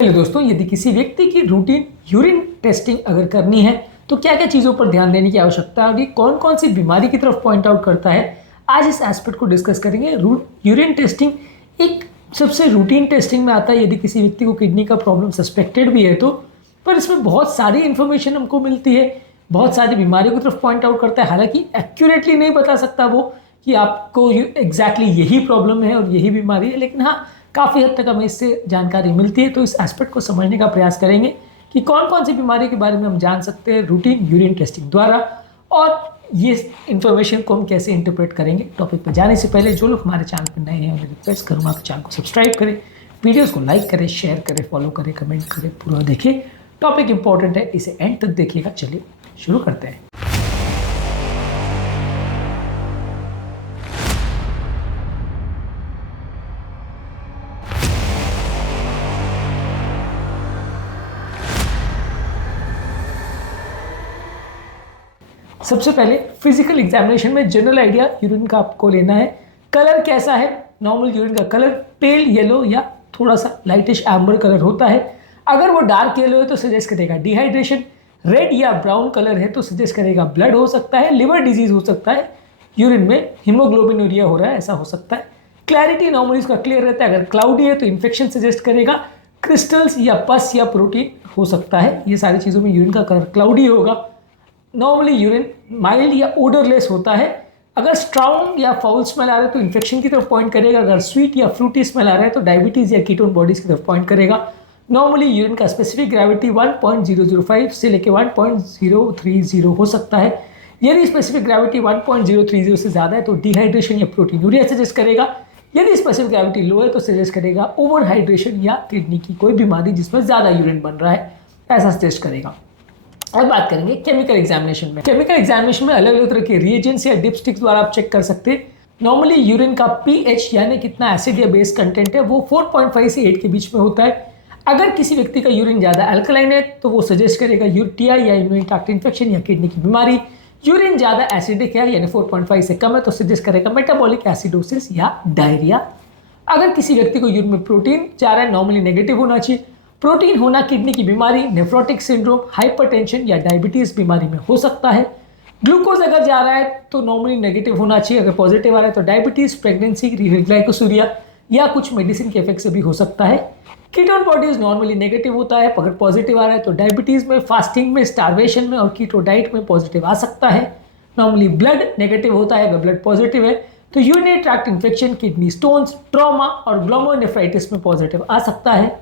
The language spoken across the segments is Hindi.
हेलो दोस्तों, यदि किसी व्यक्ति की रूटीन यूरिन टेस्टिंग अगर करनी है तो क्या क्या चीज़ों पर ध्यान देने की आवश्यकता है और ये कौन कौन सी बीमारी की तरफ पॉइंट आउट करता है, आज इस एस्पेक्ट को डिस्कस करेंगे। यूरिन टेस्टिंग एक सबसे रूटीन टेस्टिंग में आता है यदि किसी व्यक्ति को किडनी का प्रॉब्लम सस्पेक्टेड भी है तो, पर इसमें बहुत सारी इन्फॉर्मेशन हमको मिलती है, बहुत सारी बीमारियों की तरफ पॉइंट आउट करता है। हालांकि एक्यूरेटली नहीं बता सकता वो कि आपको एग्जैक्टली यही प्रॉब्लम है और यही बीमारी है, लेकिन हाँ काफ़ी हद तक हमें इससे जानकारी मिलती है। तो इस एस्पेक्ट को समझने का प्रयास करेंगे कि कौन कौन सी बीमारी के बारे में हम जान सकते हैं रूटीन यूरिन टेस्टिंग द्वारा, और ये इन्फॉर्मेशन को हम कैसे इंटरप्रेट करेंगे। टॉपिक पर जाने से पहले जो लोग हमारे चैनल पर नए हैं उन्हें रिक्वेस्ट करूँगा कि चैनल को सब्सक्राइब करें, वीडियोज़ को लाइक करें, शेयर करें, फॉलो करें, कमेंट करें, पूरा देखें। टॉपिक इंपॉर्टेंट है, इसे एंड तक देखिएगा। चलिए शुरू करते हैं। सबसे पहले फिजिकल एग्जामिनेशन में जनरल आइडिया यूरिन का आपको लेना है। कलर कैसा है? नॉर्मल यूरिन का कलर पेल येलो या थोड़ा सा लाइटिश एम्बर कलर होता है। अगर वो डार्क येलो है तो सजेस्ट करेगा डिहाइड्रेशन, रेड या ब्राउन कलर है तो सजेस्ट करेगा ब्लड हो सकता है, लिवर डिजीज हो सकता है, यूरिन में हीमोग्लोबिनूरिया हो रहा है ऐसा हो सकता है। क्लैरिटी नॉर्मली इसका क्लियर रहता है। अगर क्लाउडी है तो इन्फेक्शन सजेस्ट करेगा, क्रिस्टल्स या पस या प्रोटीन हो सकता है। ये सारी चीज़ों में यूरिन का कलर क्लाउडी होगा। नॉर्मली यूरिन माइल्ड या ओडरलेस होता है। अगर स्ट्रांग या फाउल स्मेल आ रहा है तो इन्फेक्शन की तरफ पॉइंट करेगा। अगर स्वीट या फ्रूटी स्मेल आ रहा है तो डायबिटीज़ या कीटोन बॉडीज की तरफ पॉइंट करेगा। नॉर्मली यूरिन का स्पेसिफिक ग्रेविटी 1.005 से लेकर 1.030 हो सकता है। यदि स्पेसिफिक ग्रेविटी 1.030 से ज़्यादा है तो डिहाइड्रेशन या प्रोटीनूरिया सजेस्ट करेगा। यदि स्पेसिफिक ग्रेविटी लो है तो सजेस्ट करेगा ओवर हाइड्रेशन या किडनी की कोई बीमारी जिसमें ज़्यादा यूरिन बन रहा है, ऐसा सजेस्ट करेगा। अब बात करेंगे केमिकल एग्जामिनेशन में। केमिकल एग्जामिनेशन में अलग अलग तरह के रिएजेंट्स या डिपस्टिक्स द्वारा आप चेक कर सकते हैं। नॉर्मली यूरिन का पीएच यानी कितना एसिड या बेस कंटेंट है वो 4.5 से 8 के बीच में होता है। अगर किसी व्यक्ति का यूरिन ज़्यादा अल्कलाइन है तो वो सजेस्ट करेगा यूटीआई या यूरिनरी ट्रैक्ट इन्फेक्शन या किडनी की बीमारी। यूरिन ज़्यादा एसिडिक है यानी 4.5 से कम है तो सजेस्ट करेगा मेटाबॉलिक एसिडोसिस या डायरिया। अगर किसी व्यक्ति को यूरिन में प्रोटीन जा रहा है, नॉर्मली नेगेटिव होना चाहिए। प्रोटीन होना किडनी की बीमारी, नेफ्रोटिक सिंड्रोम, हाइपरटेंशन या डायबिटीज बीमारी में हो सकता है। ग्लूकोज अगर जा रहा है तो नॉर्मली नेगेटिव होना चाहिए। अगर पॉजिटिव आ रहा है तो डायबिटीज, प्रेगनेंसी, ग्लाइकोसूरिया या कुछ मेडिसिन के इफेक्ट से भी हो सकता है। कीटोन बॉडीज नॉर्मली नेगेटिव होता है। अगर पॉजिटिव आ रहा है तो डायबिटीज में, फास्टिंग में, स्टारवेशन में और कीटो डाइट में पॉजिटिव आ सकता है। नॉर्मली ब्लड नेगेटिव होता है। अगर ब्लड पॉजिटिव है तो urinary tract infection, kidney stones, trauma और ग्लोमेरुलोनेफ्राइटिस में पॉजिटिव आ सकता है।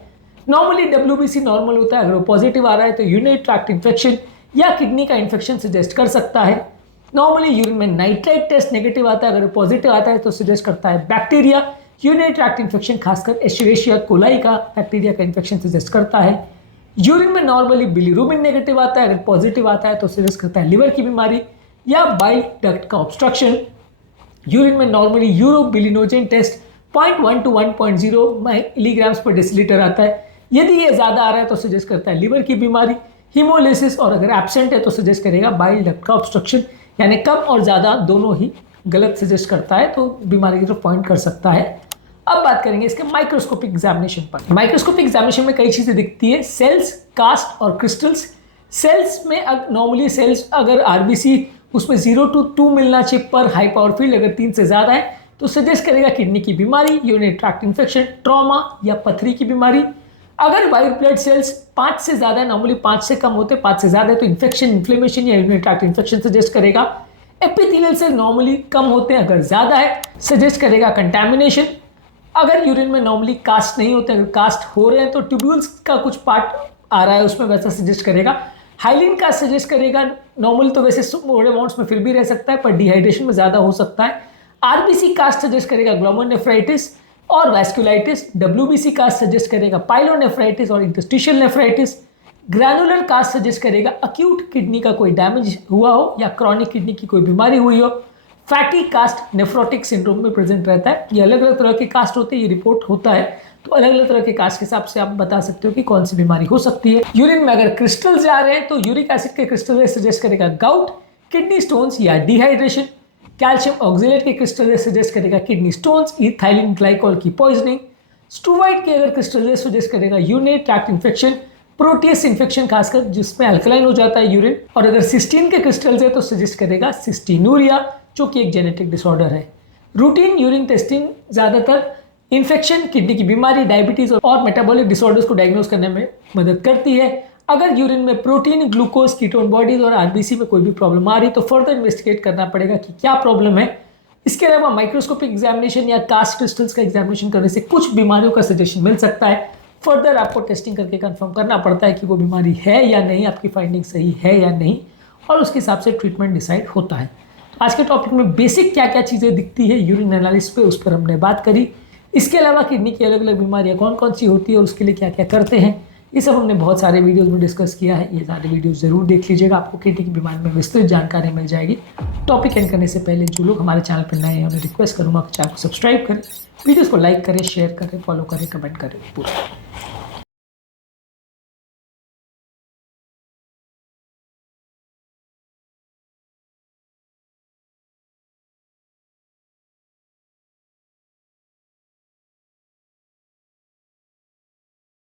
नॉर्मली WBC नॉर्मल होता है। अगर वो पॉजिटिव आ रहा है तो यूरिनरी ट्रैक्ट इन्फेक्शन या किडनी का इन्फेक्शन सजेस्ट कर सकता है। नॉर्मली यूरिन में नाइट्राइट टेस्ट नेगेटिव आता है। अगर पॉजिटिव आता है तो सजेस्ट करता है बैक्टीरिया, यूरिनरी ट्रैक्ट इन्फेक्शन, खासकर एस्चेरिशिया कोलाई का बैक्टीरिया का इन्फेक्शन सजेस्ट करता है। यूरिन में नॉर्मली बिलीरुबिन नेगेटिव आता है। अगर पॉजिटिव आता है तो सजेस्ट करता है लिवर की बीमारी या बाइल डक्ट का ऑब्स्ट्रक्शन। यूरिन में normally urobilinogen test 0.1 to 1.0 milligrams पर डेसीलीटर आता है। यदि ये ज़्यादा आ रहा है तो सजेस्ट करता है लिवर की बीमारी, हीमोलिसिस, और अगर एब्सेंट है तो सजेस्ट करेगा बाइल डक्ट का ऑब्स्ट्रक्शन। यानी कम और ज़्यादा दोनों ही गलत सजेस्ट करता है तो बीमारी की तरफ पॉइंट कर सकता है। अब बात करेंगे इसके माइक्रोस्कोपिक एग्जामिनेशन पर। माइक्रोस्कोपिक एग्जामिनेशन में कई चीज़ें दिखती है, सेल्स, कास्ट और क्रिस्टल्स। सेल्स में नॉर्मली सेल्स अगर आरबीसी उसमें 0 to 2 मिलना चाहिए पर हाई पावर फील्ड, अगर 3 से ज़्यादा है तो सजेस्ट करेगा किडनी की बीमारी, यूरिनरी ट्रैक्ट इन्फेक्शन, ट्रॉमा या पथरी की बीमारी। अगर वाइट ब्लड सेल्स 5 से ज़्यादा है, नॉर्मली 5 से कम होते, 5 से ज़्यादा है तो इन्फेक्शन, इन्फ्लेमेशन या यूरिनरी ट्रैक्ट इन्फेक्शन सजेस्ट करेगा। एपिथेलियल सेल नॉर्मली कम होते हैं, अगर ज़्यादा है सजेस्ट करेगा कंटैमिनेशन। अगर यूरिन में नॉर्मली कास्ट नहीं होते, अगर कास्ट हो रहे हैं तो ट्यूब्यूल्स का कुछ पार्ट आ रहा है उसमें, वैसा सजेस्ट करेगा। हाइलिन का सजेस्ट करेगा। नॉर्मल तो वैसे थोड़े अमाउंट्स में फिर भी रह सकता है पर डिहाइड्रेशन में ज़्यादा हो सकता है। आरबीसी कास्ट सजेस्ट करेगा ग्लोमेरुलोनेफ्राइटिस और वैस्कुलाइटिस। WBC कास्ट सजेस्ट करेगा पाइलोनेफ्राइटिस और interstitial nephritis. Granular cast suggest करेगा अक्यूट किडनी का कोई डैमेज हुआ हो या क्रॉनिक किडनी की कोई बीमारी हुई हो। फैटी कास्ट नेफ्रोटिक सिंड्रोम में प्रेजेंट रहता है। ये अलग अलग तरह के कास्ट होते हैं, ये रिपोर्ट होता है तो अलग अलग तरह के कास्ट के हिसाब से आप बता सकते हो कि कौन सी बीमारी हो सकती है। यूरिन में अगर क्रिस्टल्स आ रहे हैं तो यूरिक एसिड के क्रिस्टल सजेस्ट करेगा गाउट, किडनी स्टोन्स या डिहाइड्रेशन। कैल्शियम ऑक्जेलेट के क्रिस्टल सजेस्ट करेगा किडनी स्टोन्स, इथाइलिन ग्लाइकोल की पॉइजनिंग। स्टूवाइट के अगर क्रिस्टल सजेस्ट करेगा urinary tract infection, protease infection खासकर जिसमें अल्कलाइन हो जाता है यूरिन, और अगर सिस्टीन के क्रिस्टल्स है तो सजेस्ट करेगा सिस्टीनूरिया जो कि एक जेनेटिक डिसऑर्डर है। रूटीन यूरिन टेस्टिंग ज़्यादातर इन्फेक्शन, किडनी की बीमारी, डायबिटीज और मेटाबॉलिक डिसऑर्डर्स को डायग्नोज करने में मदद करती है। अगर यूरिन में प्रोटीन, ग्लूकोज, कीटोन बॉडीज और आरबीसी में कोई भी प्रॉब्लम आ रही तो फर्दर इन्वेस्टिगेट करना पड़ेगा कि क्या प्रॉब्लम है। इसके अलावा माइक्रोस्कोपिक एग्जामिनेशन या कास्ट क्रिस्टल्स का एग्जामिनेशन करने से कुछ बीमारियों का सजेशन मिल सकता है। फर्दर आपको टेस्टिंग करके कंफर्म करना पड़ता है कि वो बीमारी है या नहीं, आपकी फाइंडिंग सही है या नहीं, और उसके हिसाब से ट्रीटमेंट डिसाइड होता है। आज के टॉपिक में बेसिक क्या क्या चीज़ें दिखती है यूरिन एनालिसिस पे, उस पर हमने बात करी। इसके अलावा किडनी की अलग अलग बीमारियां कौन कौन सी होती है और उसके लिए क्या क्या करते हैं, ये सब हमने बहुत सारे वीडियोस में डिस्कस किया है। ये सारे वीडियोस जरूर देख लीजिएगा, आपको किडनी की बीमारी में विस्तृत जानकारी मिल जाएगी। टॉपिक एंड करने से पहले जो लोग हमारे चैनल पर नए हैं उन्हें रिक्वेस्ट करूँगा कि चैनल को सब्सक्राइब करें, वीडियोज़ को लाइक करें, शेयर करें, फॉलो करें, कमेंट करें पूरा।